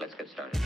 Let's get started.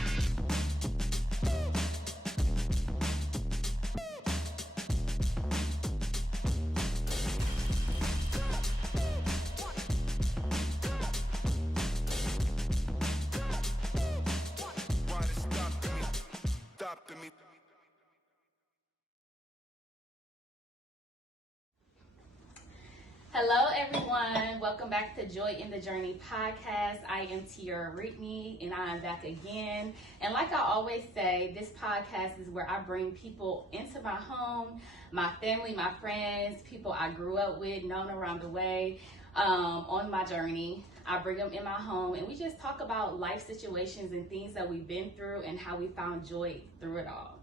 Hello, everyone. Welcome back to Joy in the Journey podcast. I am Tiara Rickney, and I am back again. And like I always say, this podcast is where I bring people into my home, my family, my friends, people I grew up with, known around the way, on my journey. I bring them in my home, and we just talk about life situations and things that we've been through and how we found joy through it all.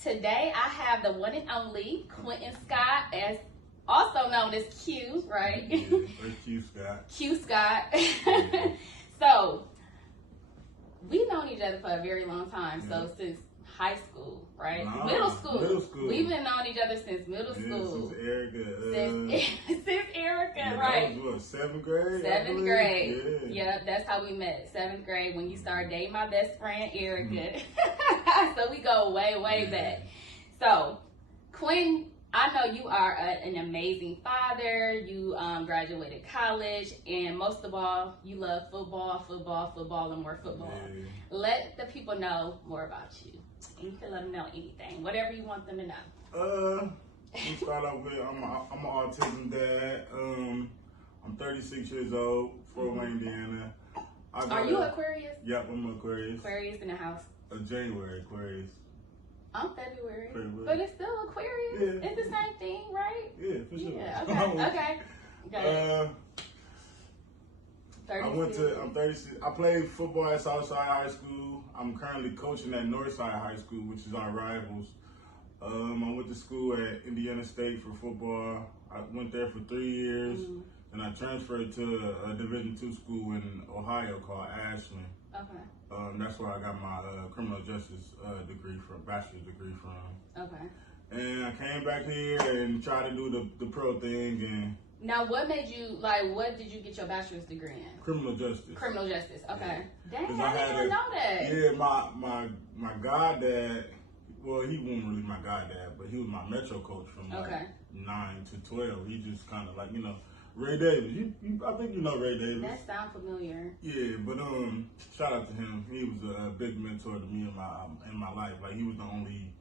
Today, I have the one and only Quinton Scott, as also known as Q, right? Yeah, or Q Scott. Q Scott. Yeah. So, we've known each other for a very long time. Yeah. So, since high school, right? Nah, Middle school. Middle school. We've been knowing each other since middle school. Since Erica. Since Erica, Yeah, right? that was what, 7th grade? Seventh grade. Yeah. Yep, that's how we met. 7th grade when you started dating my best friend, Erica. So, we go way, way back. So, Quinn, I know you are an amazing father. You graduated college, and most of all, you love football, and more football. Yeah. Let the people know more about you. You can let them know anything, whatever you want them to know. We start off with I'm an autism dad. I'm 36 years old, Fort Wayne, Indiana. Are you Aquarius? Yep, I'm Aquarius. Aquarius in the house. January Aquarius. I'm February. February. But it's still Aquarius. Yeah. It's the same thing, right? Yeah, for sure. Yeah, okay. I'm 36. I played football at Southside High School. I'm currently coaching at Northside High School, which is our rivals. I went to school at Indiana State for football. I went there for 3 years, and I transferred to a Division II school in Ohio called Ashland. Okay. That's where I got my criminal justice degree from, bachelor's degree from. Okay. And I came back here and tried to do the pro thing. And now, what did you get your bachelor's degree in? Criminal justice. Criminal justice. Okay. Yeah. Dang, I didn't even know that. Yeah, my goddad. Well, he wasn't really my goddad, but he was my Metro coach from like 9 to 12. He just kind of like, Ray Davis. I think you know Ray Davis. That sounds familiar. Yeah, but shout out to him. He was a big mentor to me in my life. Like, he was the only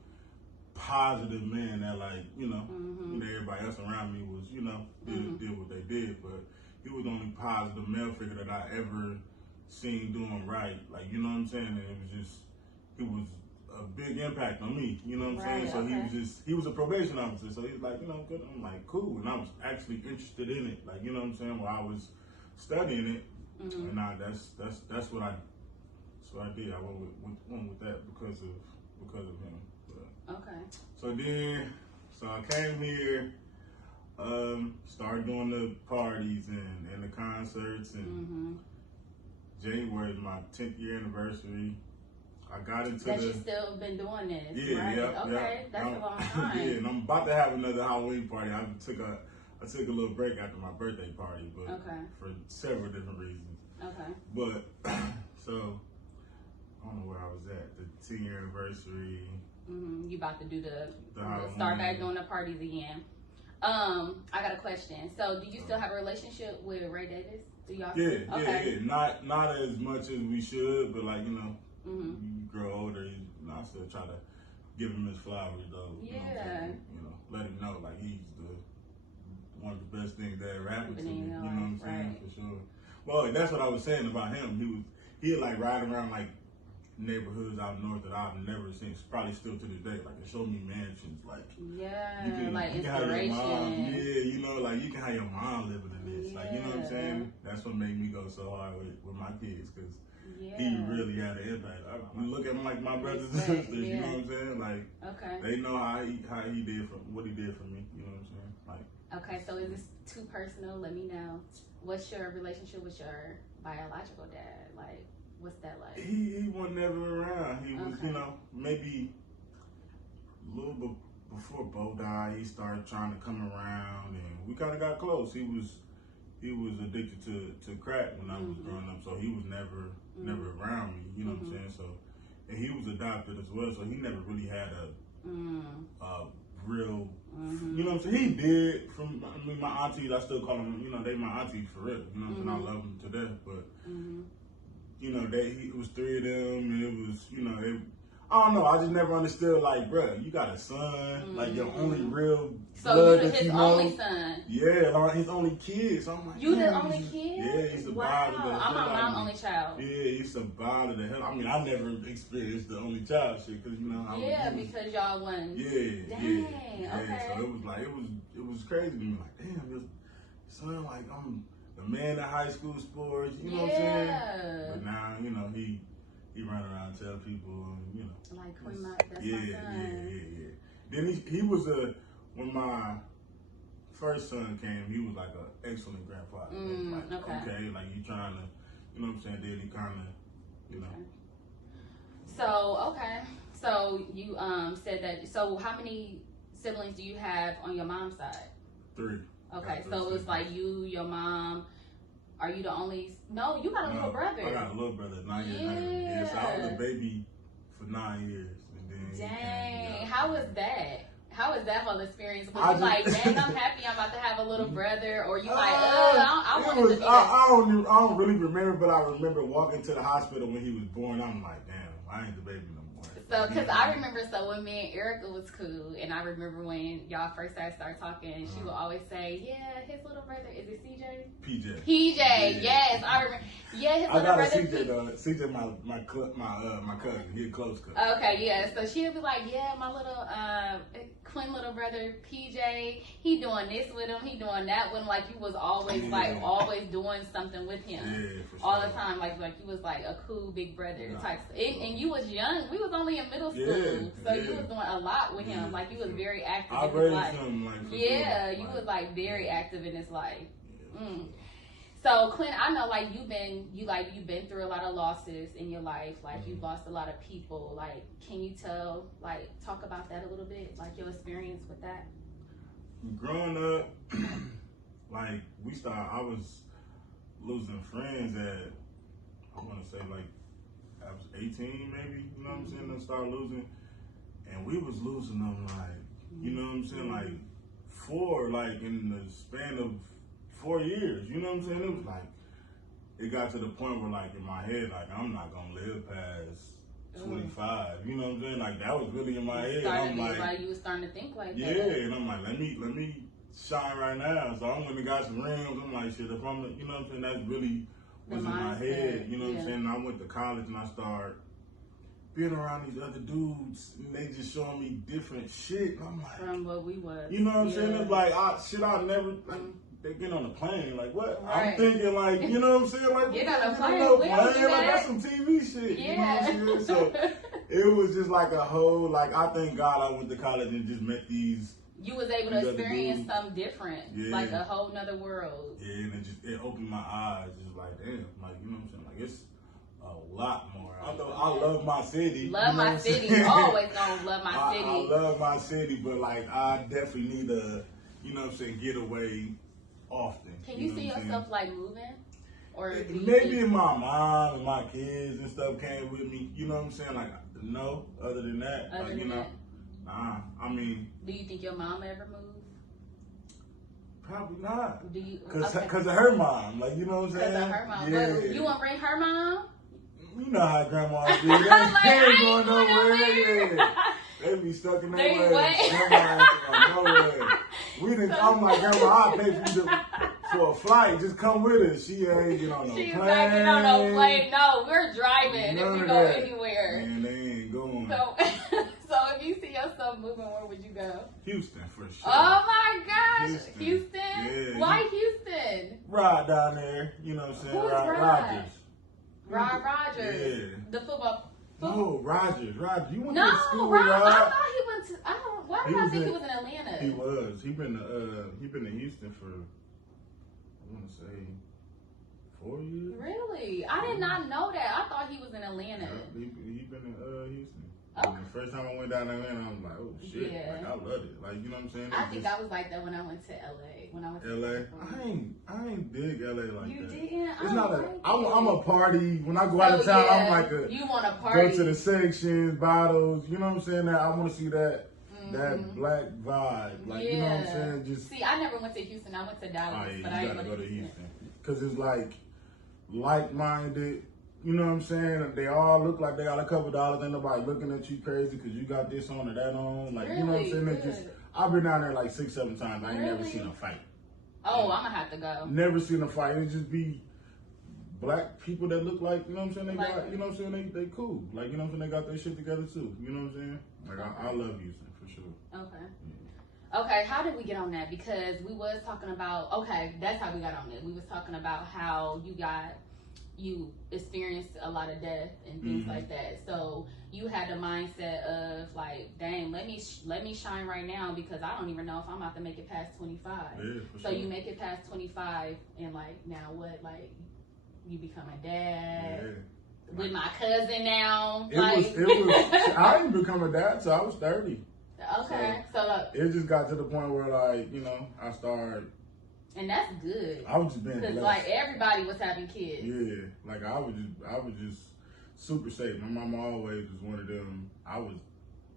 positive man that, like, everybody else around me was, did what they did. But he was the only positive male figure that I ever seen doing right. Like, you know what I'm saying? And he was a big impact on me, you know what I'm saying? So he was a probation officer, so he was like, good. I'm like, cool. And I was actually interested in it, like, you know what I'm saying? While I was studying it, and now that's what I did. I went with that because of him. But, Okay. So I came here, started doing the parties and the concerts, and January is my 10th year anniversary. I got into you still been doing this, yeah, right? Yeah, okay, that's a long time. Yeah, and I'm about to have another Halloween party. I took a little break after my birthday party, but for several different reasons. Okay. But so I don't know where I was at. The 10-year anniversary. You about to do the Halloween. Start back doing the parties again. I got a question. So, do you still have a relationship with Ray Davis? Do y'all? Yeah. Not as much as we should, but like you grow older, I still try to give him his flowers though. Yeah. Let him know like he's one of the best things that ever happened to me. You know what I'm saying? For sure. Well, that's what I was saying about him. He like riding around like neighborhoods out north that I've never seen. It's probably still to this day. Like, it showed me mansions. Like, like you can have your inspiration. mom. Like you can have your mom living in this. Like, you know what I'm saying? That's what made me go so hard with my kids, because he really had an impact. I look at him like my brothers and sisters. You know what I'm saying? Like, they know how he did what he did for me. You know what I'm saying? Like, okay, so is this too personal? Let me know. What's your relationship with your biological dad? Like, what's that like? He wasn't never around. He was, maybe a little bit before Bo died, he started trying to come around, and we kind of got close. He was addicted to crack when I was growing up, so he was never around me. You know what I'm saying? So, and he was adopted as well, so he never really had a real. You know what I'm saying? He did. My aunties, I still call them. You know, they my aunties for real. You know what I'm saying? I love them to death, but you know, it was 3 of them, and it was, you know, I don't know. I just never understood, like, bruh, you got a son, like your only real blood you his only son. Yeah, like his only kid. So I'm like, you the only kid? Yeah, he's a wow. bother. I'm my mom's only child. Yeah, he's a bother the hell. I mean, I never experienced the only child shit because you know. Because y'all won. Yeah. Dang. Yeah. Okay. So it was like it was crazy to me. Like, damn, your son, like I'm the man of high school sports. You know what I'm saying? But now, you know, he run around and tell people, you know. Like Quinton, that's my son. Yeah. Then he was when my first son came, he was like an excellent grandfather. Like, okay, like you trying to, you know what I'm saying? Then he kind of, you know. So you said that. So how many siblings do you have on your mom's side? 3. Okay, so it's like you, your mom. Are you the only? No, you got a little brother. I got a little brother, 9 years younger. Yeah, so I was a baby for 9 years, and then. Dang, how was that? How was that whole experience? Was you like, dang, I'm happy I'm about to have a little brother, or you like, I want to be? I don't really remember, but I remember walking to the hospital when he was born. I'm like, damn, I ain't the baby no more. So, because I remember, when me and Erica was cool, and I remember when y'all first started talking, she would always say, yeah, his little brother, is it CJ? PJ, yes, I remember. Yeah, his little brother. I got a CJ though. CJ, my cousin. He a close cousin. Okay, yeah. So she would be like, yeah, my little twin little brother PJ. He doing this with him. He doing that with him. Like you was always always doing something with him. Yeah, for sure. All the time. Like you was like a cool big brother type. And you was young. We was only in middle school, so you was doing a lot with him. Like you was very active in his life. Him, like, you was like very active in his life. So Quinton, I know like you've been through a lot of losses in your life. Like you've lost a lot of people. Like, can you talk about that a little bit? Like your experience with that? Growing up, like I was losing friends at, I want to say like I was 18 maybe. You know what I'm saying? I started losing, and we was losing them like, you know what I'm saying? Like 4, like in the span of 4 years, you know what I'm saying? It was like, it got to the point where like in my head, like I'm not gonna live past 25, you know what I'm saying? Like that was really in my head. I'm like, you was starting to think like that. Yeah, and I'm like, let me shine right now. So I went and got some rims. I'm like, shit, if I'm, you know what I'm saying? That's really was in my head, you know what I'm saying? And I went to college and I started being around these other dudes, and they just showing me different shit. And I'm like, from what we was, you know what I'm saying? It's like I never like. They get on the plane, like what? Right. I'm thinking, like, you know what I'm saying? Like, get on the plane, like that's some TV shit. Yeah. You know what I'm saying? So it was just like a whole, like, I thank God I went to college and just met these. You was able to experience something different, like a whole nother world. Yeah, and it opened my eyes, just like, damn, like, you know what I'm saying? Like, it's a lot more. I love my city. Love my city. Always gonna love my city. I love my city, but like, I definitely need a, you know what I'm saying, get away. Often. Can you see yourself like moving? Or maybe if my mom and my kids and stuff came with me, you know what I'm saying? Like, no, other than that, like, you know, nah. I mean, do you think your mom ever moved? Probably not. Do you? Because of her mom, like, you know what I'm saying? Because of her mom. Yeah. But you want to bring her mom? You know how grandma do. They ain't going nowhere. Yeah. They be stuck in their way. Grandma ain't going nowhere. I'm like, grandma, I'll pay for a flight. Just come with us. She ain't get on no plane. She's not getting on no plane. No, we're driving if we go anywhere. Man, they ain't going. So if you see yourself moving, where would you go? Houston, for sure. Oh my gosh. Houston? Yeah. Why Houston? Rod down there. You know what I'm saying? Who's Rogers. Rod Rogers. Yeah. The football. No, Rogers. You went to school with Rod. I thought he went to. Why did I think he was in Atlanta? He was. He been in Houston for, I want to say, 4 years. Really? I did not know that. I thought he was in Atlanta. Yeah, he been in Houston. Oh. And the first time I went down there, I was like, oh shit, Yeah. like I loved it. Like, you know what I'm saying? I think I was like that when I went to LA. When I went to LA, I ain't dig LA like you that. didn't? It's not I'm a party. When I go out of So, town, yeah, I'm like you want to party? go to the sections, bottles. You know what I'm saying? That I want to see that black vibe. Like, you know what I'm saying? Just see, I never went to Houston. I went to Dallas, yeah, but you I gotta didn't go to Houston because it's like-minded. You know what I'm saying? They all look like they got a couple dollars. Ain't nobody looking at you crazy because you got this on or that on. Like, really? you know what I'm saying? Just I've been down there like 6-7 times. I ain't never seen a fight. Oh, I'm gonna have to go. Never seen a fight. It just be black people that look like, you know what I'm saying? They like, got, you know what I'm saying? They cool. Like, you know what I'm saying? They got their shit together too. You know what I'm saying? Like, I love Houston for sure. Okay. Yeah. Okay, how did we get on that? Because we was talking about, okay, that's how we got on it. We was talking about how you experienced a lot of death and things like that. So you had the mindset of like, dang, let me shine right now because I don't even know if I'm about to make it past 25. Yeah, so sure. You make it past 25 and like now what? Like you become a dad with my cousin now. It was. I didn't become a dad till I was 30. Okay, so it just got to the point where like, you know, I started. And that's good. I was just being blessed. Like everybody was having kids. Yeah, like I was just super safe. My mama always was one of them. I was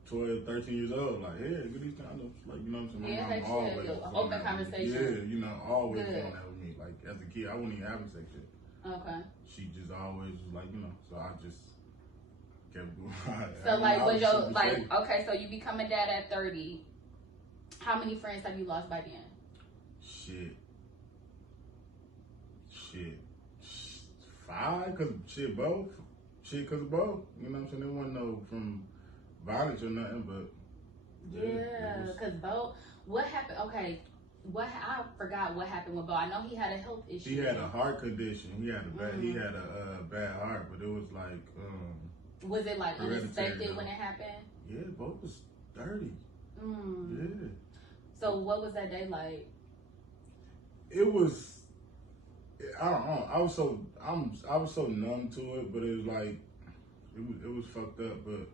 12, 13 years old. Like, yeah, get these condoms. Like, you know what I'm saying? My mama always open conversation. Yeah, you know, always doing that with me. Like as a kid, I wasn't even having sex yet. Okay. She just always was like, you know. So I just kept going. So like, was your like safe. Okay? So you become a dad at 30. How many friends have you lost by then? Shit, 5, cause both. Cause of both. You know what I'm saying? There wasn't no from violence or nothing, but yeah, cause both. What happened? Okay, I forgot what happened with Bo. I know he had a health issue. He had a heart condition. He had a bad heart, but it was like was it like unexpected when it happened? Yeah, Bo was 30. Yeah. So what was that day like? It was. I don't know. I was so numb to it, but it was like it was fucked up. But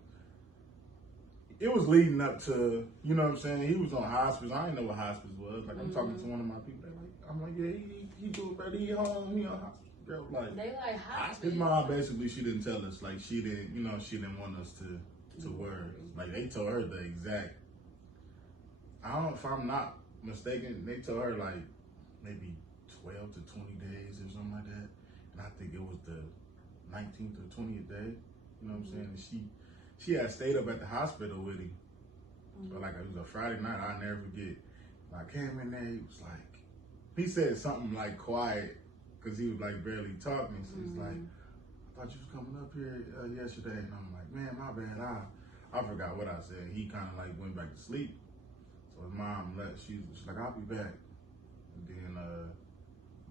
it was leading up to, you know what I'm saying. He was on hospice. I didn't know what hospice was. Like I'm talking to one of my people. I'm like, yeah, he doing better. He home. He on hospice. Girl, like they like hospice. His mom basically she didn't tell us. Like she didn't want us to worry. Like they told her the exact. I don't know if I'm not mistaken. They told her like maybe 12 to 20 days or something like that. And I think it was the 19th or 20th day. You know what I'm saying? And she had stayed up at the hospital with him. So like it was a Friday night, I'll never forget. I came in there, he was like, he said something like quiet, because he was like barely talking. So he's like, I thought you was coming up here yesterday. And I'm like, man, my bad. I forgot what I said. He kind of like went back to sleep. So his mom left. She's like, I'll be back. And then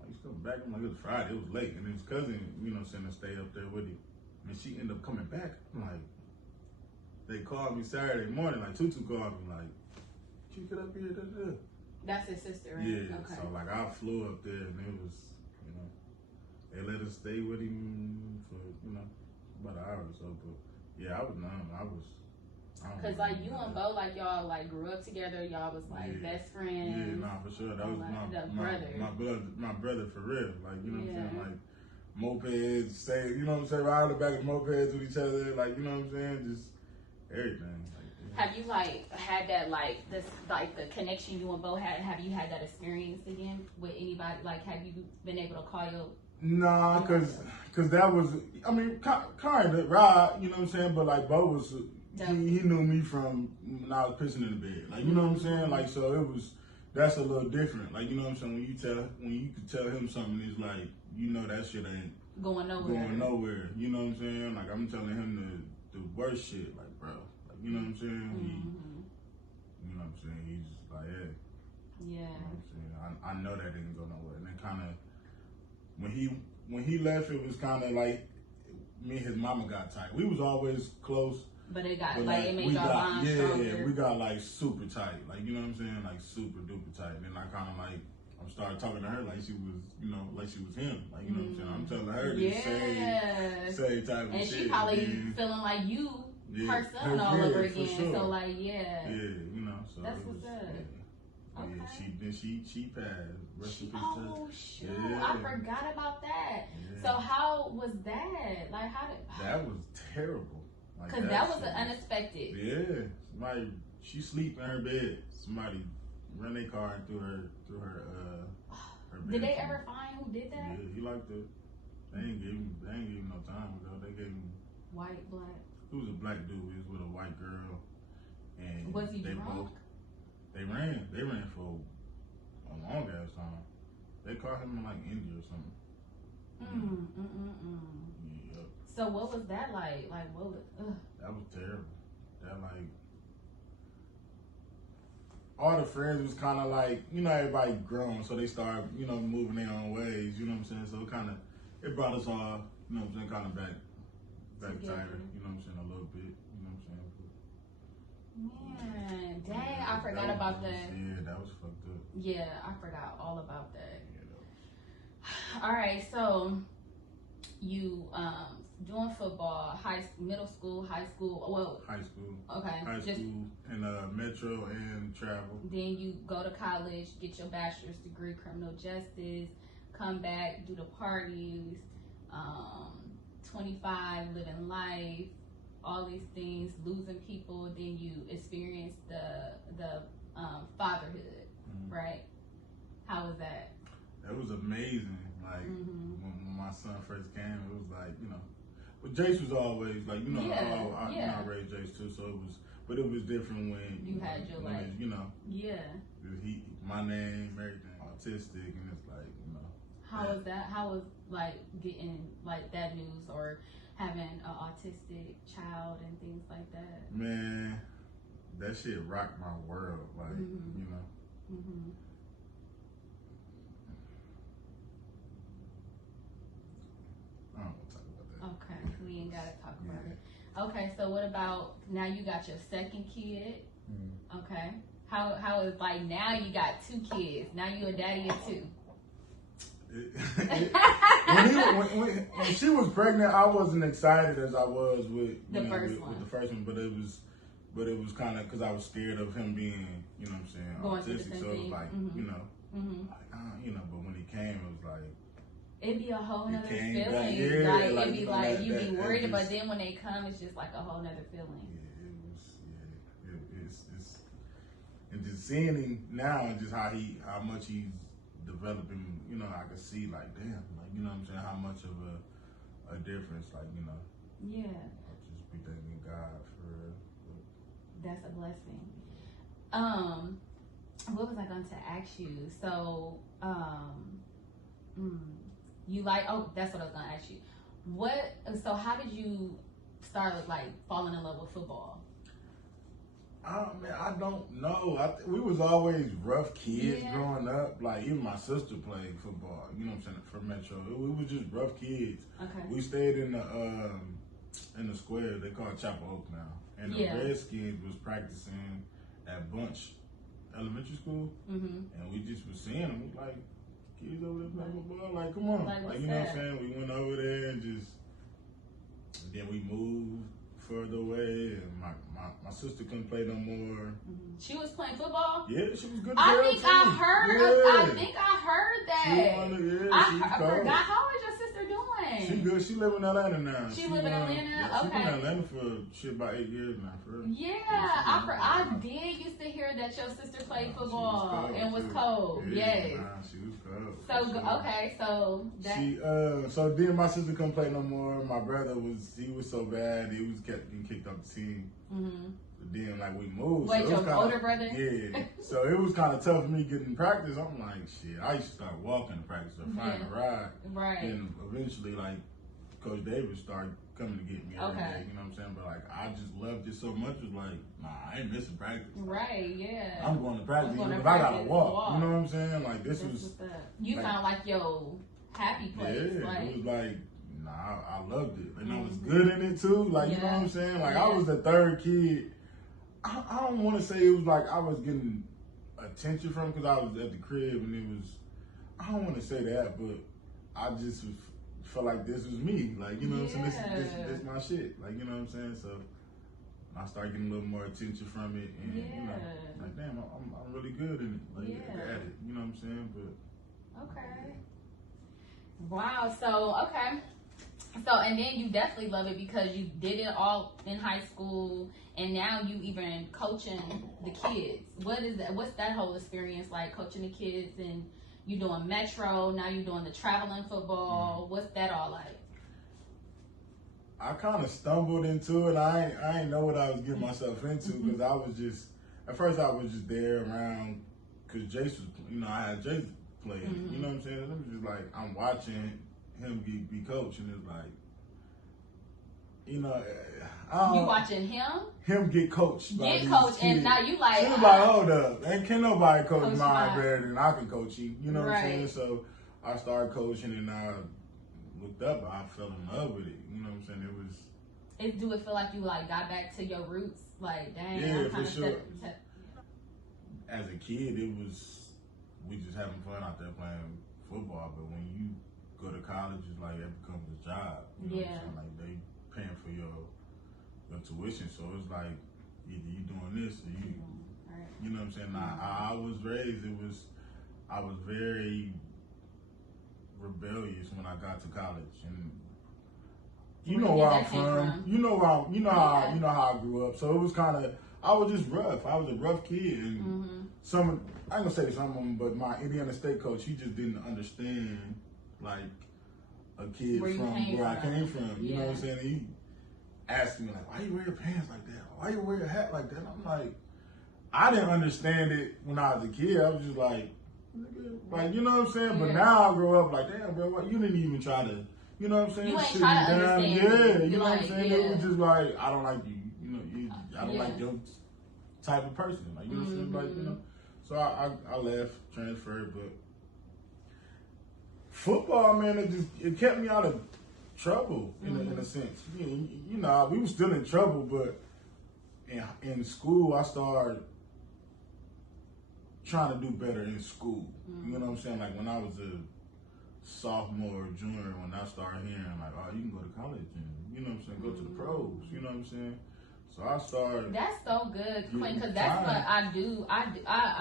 he's coming back. I'm like, it was Friday. It was late. And his cousin, you know, sent her stay up there with him. And she ended up coming back. I'm like, they called me Saturday morning. Like, Tutu called me, like, you get up here? Da-da-da. That's his sister, right? Yeah. Okay. So, like, I flew up there, and it was, you know, they let us stay with him for, you know, about an hour or so. But, yeah, I was numb. Because, like, you and Bo, like, y'all, like, grew up together. Y'all was, like, best friends. Yeah, nah, for sure. That was my brother for real. Like, you know what I'm saying? Like, mopeds, you know what I'm saying? Ride on the back of mopeds with each other. Like, you know what I'm saying? Just everything. Like, yeah. Have you, like, had that, like, this, like, the connection you and Bo had? Have you had that experience again with anybody? Like, have you been able to call your... Nah, because that was, I mean, kind of, Rod, you know what I'm saying? But, like, Bo was... He knew me from when I was pissing in the bed. Like, you know what I'm saying? Like, so it was, that's a little different. Like, you know what I'm saying? When you could tell him something, it's like, you know that shit ain't going nowhere. You know what I'm saying? Like, I'm telling him the worst shit. Like, bro, like, you know what I'm saying? You know what I'm saying? He's just like, hey. Yeah. You know what I'm saying? I know that didn't go nowhere. And then kind of, when he left, it was kind of like, me and his mama got tight. We was always close. But it got, like, it made y'all bond stronger. Yeah, we got, like, super tight. Like, you know what I'm saying? Like, super duper tight. And then I kind of, like, I started talking to her like she was, you know, like she was him. Like, you know what I'm saying? I'm telling her the same type of shit. And she probably feeling like you her son all over again. Sure. So like, yeah. Yeah, you know. So that's what's up. Yeah. Okay. Yeah, she passed. Oh shoot! Yeah. I forgot about that. Yeah. So how was that? Like, how did? That was terrible. Because that was an unexpected. Yeah, somebody she sleep in her bed. Somebody ran their car and threw her bed. Did they ever find who did that? Yeah, he liked it. They ain't give him no time ago. They gave him white, black. It was a black dude. He was with a white girl, and was he they drunk? They ran for a long ass time. They caught him in like India or something. Yep. So what was that like? Like what was? That was terrible. That like all the friends was kind of like, you know, everybody grown, so they started, you know, moving their own ways. You know what I'm saying? So it brought us all, you know what I'm saying, kind of back tighter. You know what I'm saying, a little bit. You know what I'm saying? Man, dang, I forgot about that. Yeah, that was fucked up. Yeah, I forgot all about that. All right, so you doing football, middle school, high school. Well, high school. Okay, high school and Metro and travel. Then you go to college, get your bachelor's degree, criminal justice. Come back, do the parties. 25, living life. All these things, losing people. Then you experience the fatherhood, right? How was that? That was amazing. Like when my son first came, it was like, you know, but Jace was always like, you know, I raised Jace too, so but it was different when you had your life, you know, my name, everything, autistic, and it's like, you know. How was that? How was like getting like that news or having an autistic child and things like that? Man, that shit rocked my world, like you know. I don't want to talk about that. Okay, we ain't gotta talk about it. Okay, so what about now? You got your second kid. Okay, how is like now you got 2 kids? Now you a daddy of 2. When she was pregnant, I wasn't excited as I was with the first one, but it was kind of because I was scared of him being, you know what I'm saying, autistic. So it was like, you know, you know. But when he came, it was like it'd be a whole nother feeling. Like it'd be like you'd be worried, but then when they come, it's just like a whole nother feeling. It's and just seeing him now and just how much he's developing, you know, I can see like, damn, like, you know what I'm saying, how much of a difference, like, you know. Yeah. I'll just be thanking God for that's a blessing. What was I going to ask you? So, you like, that's what I was going to ask you. So how did you start like falling in love with football? Man, I don't know. We was always rough kids growing up. Like, even my sister played football, you know what I'm saying, for Metro. We was just rough kids. Okay. We stayed in the square. They call it Chapel Oak now. And the Redskins was practicing at Bunch Elementary School. And we just was seeing them. We like, kids over there playing football. Like, come on. Like you know what I'm saying? We went over there and then we moved further away, and my sister couldn't play no more. She was playing football? Yeah, she was good. I think I heard that. I forgot. How is your sister doing? She good. She live in Atlanta now. She live in Atlanta? Yeah, okay. She been in Atlanta for about 8 years now. I did used to hear that your sister played football and was cold. Yes. She was cold. So okay, so that so then my sister couldn't play no more. My brother was so bad he was getting kicked off the team. Then like we moved. Wait, so your older brother? Yeah. So it was kind of tough for me getting practice. I'm like, shit. I used to start walking to practice or find a ride. Right. And eventually, like, Coach Davis started coming to get me every day. You know what I'm saying? But like, I just loved it so much. It was like, nah, I ain't missing practice. Right. Yeah. I'm going to practice, even if I gotta walk. You know what I'm saying? Like this was. You found like your happy place. Yeah. Like, it was like. Nah, I loved it. And I was good in it too. Like, you know what I'm saying? Like, I was the third kid. I don't want to say it was like I was getting attention from because I was at the crib and it was, I don't want to say that, but I just felt like this was me. Like, you know what I'm saying? This my shit. Like, you know what I'm saying? So, I started getting a little more attention from it, and you know, like damn, I'm really good in it, like at it. You know what I'm saying? But okay, wow. So okay, so and then you definitely love it because you did it all in high school, and now you even coaching the kids. What is that? What's that whole experience like, coaching the kids, and you doing Metro, now you doing the traveling football? What's that all like? I kind of stumbled into it. I ain't know what I was getting myself into because I was just, at first I was just there around because Jace was, you know, I had Jace playing. You know what I'm saying? It was just like, I'm watching him be coached, and it's like, you know, you watching him? Him get coached. Get coached, and now you like, she was like, hold up, ain't can nobody coach mine better than I can coach you. You know what I'm saying? So I started coaching, and I looked up, I fell in love with it. You know what I'm saying? Do it feel like you like got back to your roots? Like, dang, yeah, for sure. As a kid, we just having fun out there playing football. But when you go to college, it's like it becomes a job. You know what I'm saying? Like they paying for your tuition, so it's like either you doing this or you. You know what I'm saying? I was raised. I was very rebellious when I got to college, and you know where I'm from. You know how I grew up. So it was kind of, I was just rough. I was a rough kid, and I ain't gonna say some of them, but my Indiana State coach, he just didn't understand like a kid from where I came from. You know what I'm saying? He asked me like, "Why you wear your pants like that? Why you wear a hat like that?" And I'm like, I didn't understand it when I was a kid. I was just like, you know what I'm saying? But now I grow up like, damn, bro, what, you didn't even try to. You know what I'm saying? You ain't try to understand. Yeah, you know what I'm saying? It was just like, I don't like you. You know, I don't like your type of person. Like, you know what I'm saying? Like, you know. So I left, transferred, but football, man, it kept me out of trouble in a sense. You know, we were still in trouble, but in school, I started trying to do better in school. You know what I'm saying? Like when I was a sophomore or junior, when I started hearing like, oh, you can go to college and, you know what I'm saying, go to the pros, you know what I'm saying? So I started. That's so good, Quinn, because that's what I do. I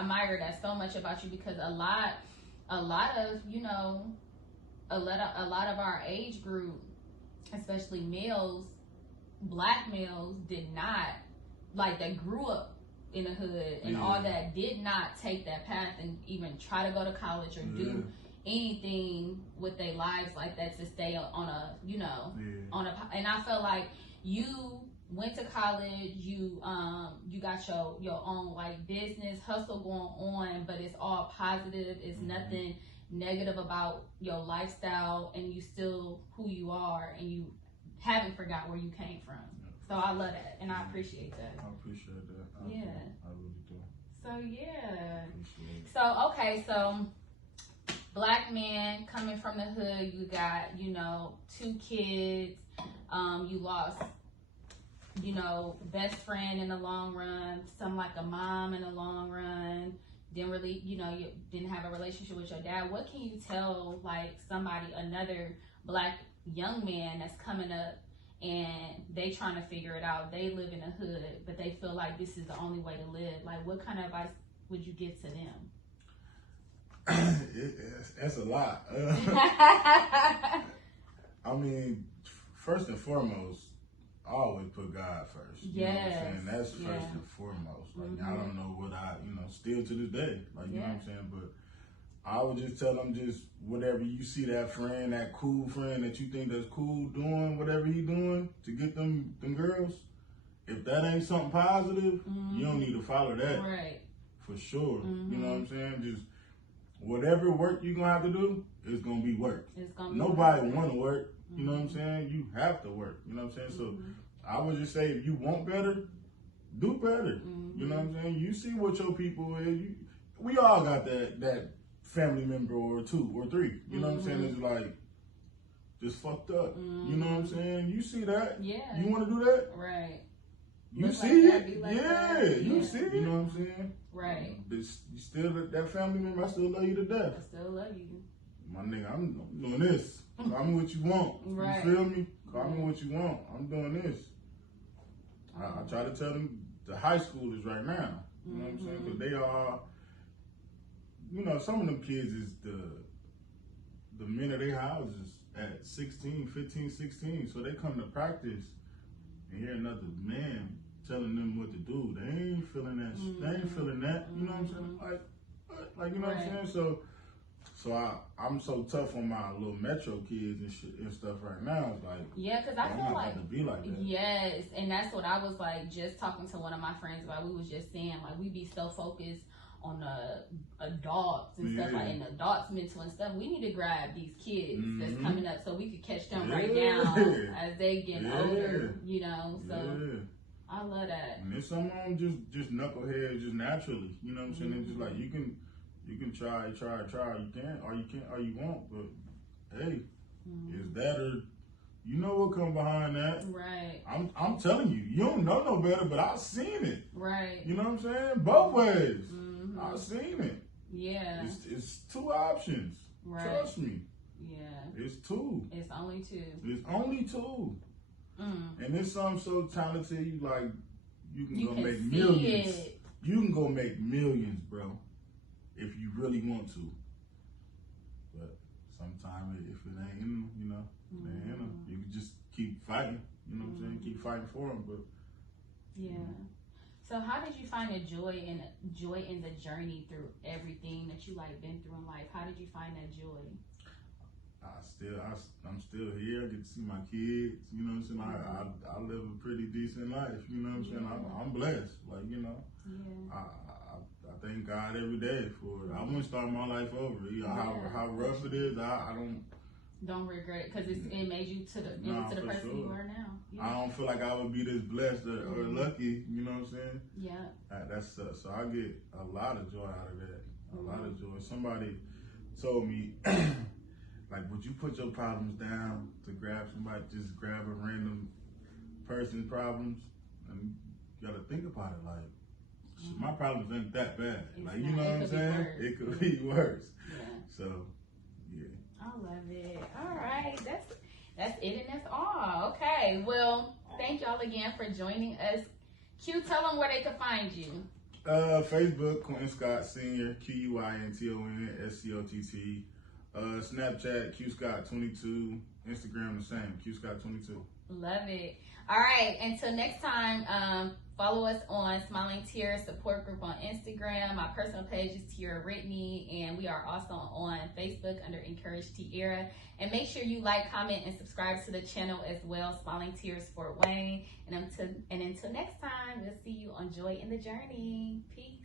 admire that so much about you, because a lot of, you know, a lot of our age group, especially males, black males, did not, like, that grew up in the hood and all that, did not take that path and even try to go to college or do anything with their lives like that to stay on a, you know, and I felt like you went to college, you got your own like business hustle going on, but it's all positive. It's nothing negative about your lifestyle, and you still who you are, and you haven't forgot where you came from. So I love that, and I appreciate that. I appreciate that. I really do. So yeah. So okay, so black man coming from the hood, you got, you know, 2 kids, you lost, you know, best friend in the long run, some like a mom in the long run, didn't really, you know, you didn't have a relationship with your dad. What can you tell like somebody, another black young man that's coming up and they trying to figure it out? They live in the hood, but they feel like this is the only way to live. Like, what kind of advice would you give to them? That's a lot. I mean, first and foremost, I always put God first. You know what I'm saying? That's first and foremost. Like, I don't know what still to this day, like, you know what I'm saying? But I would just tell them, just whatever you see that friend, that cool friend that you think that's cool doing, whatever he doing to get them girls, if that ain't something positive, you don't need to follow that. Right. For sure. You know what I'm saying? Just whatever work you're going to have to do, it's going to be work. Nobody want to work. You know what I'm saying? You have to work. You know what I'm saying? So I would just say, if you want better, do better. You know what I'm saying? You see what your people is. We all got that family member or 2 or 3. You know what I'm saying? It's like, just fucked up. You know what I'm saying? You see that? Yeah. You want to do that? Right. You Look see like it? Like you see it. You know what I'm saying? Right. But you still, that family member, I still love you to death. I still love you. My nigga, I'm doing this. Call me what you want. Right. You feel me? Call me what you want. I'm doing this. I try to tell them the high schoolers right now. You know what I'm saying? Because they are, you know, some of them kids is the men of their houses at 16, 15, 16. So they come to practice and hear another man telling them what to do. They ain't feeling that. They ain't feeling that. You know what I'm saying? Like you know what I'm saying? So I'm so tough on my little metro kids and stuff right now. It's like, yeah, because I feel like to be like that. Yes, and that's what I was like just talking to one of my friends about. We was just saying like we be so focused on the adults and stuff like and the adults mental and stuff. We need to grab these kids that's coming up so we could catch them right now as they get older. You know, so I love that. And there's some of them just knuckleheads just naturally. You know what I'm saying? It's just like you can try. You can, or you won't. But hey, is that or you know what come behind that? Right. I'm telling you, you don't know no better, but I've seen it. Right. You know what I'm saying? Both ways. I've seen it. Yeah. It's two options. Right. Trust me. Yeah. It's two. It's only two. It's only two. And there's something so talented, like you can go make millions. You can go make millions, bro, if you really want to. But sometimes if it ain't in them, you know, it ain't in them. You can just keep fighting. You know what I'm saying? Keep fighting for them. But So how did you find the joy in the journey through everything that you like been through in life? How did you find that joy? I'm still here. I get to see my kids. You know what I'm saying? I live a pretty decent life. You know what I'm saying? I'm blessed. Like, you know, I thank God every day for it. I wouldn't start my life over. You know, how rough it is, I don't regret it because it made you to the person you are now. Yeah. I don't feel like I would be this blessed or lucky. You know what I'm saying? Yeah. That's so I get a lot of joy out of that. A lot of joy. Somebody told me. Like, would you put your problems down to grab somebody, just grab a random person's problems? And you gotta think about it like, shit, my problems ain't that bad. Like, you know what I'm saying? It could be worse. Yeah. So, yeah. I love it. All right. That's it and that's all. Okay. Well, thank y'all again for joining us. Q, tell them where they can find you. Facebook, Quinton Scott Sr., QUINTON SCOTT. Snapchat, QScott22. Instagram, the same, QScott22. Love it. All right. Until next time, follow us on Smiling Tears Support Group on Instagram. My personal page is Tiara Whitney, and we are also on Facebook under Encourage Tiara. And make sure you like, comment, and subscribe to the channel as well, Smiling Tears Fort Wayne. And until next time, we'll see you on Joy in the Journey. Peace.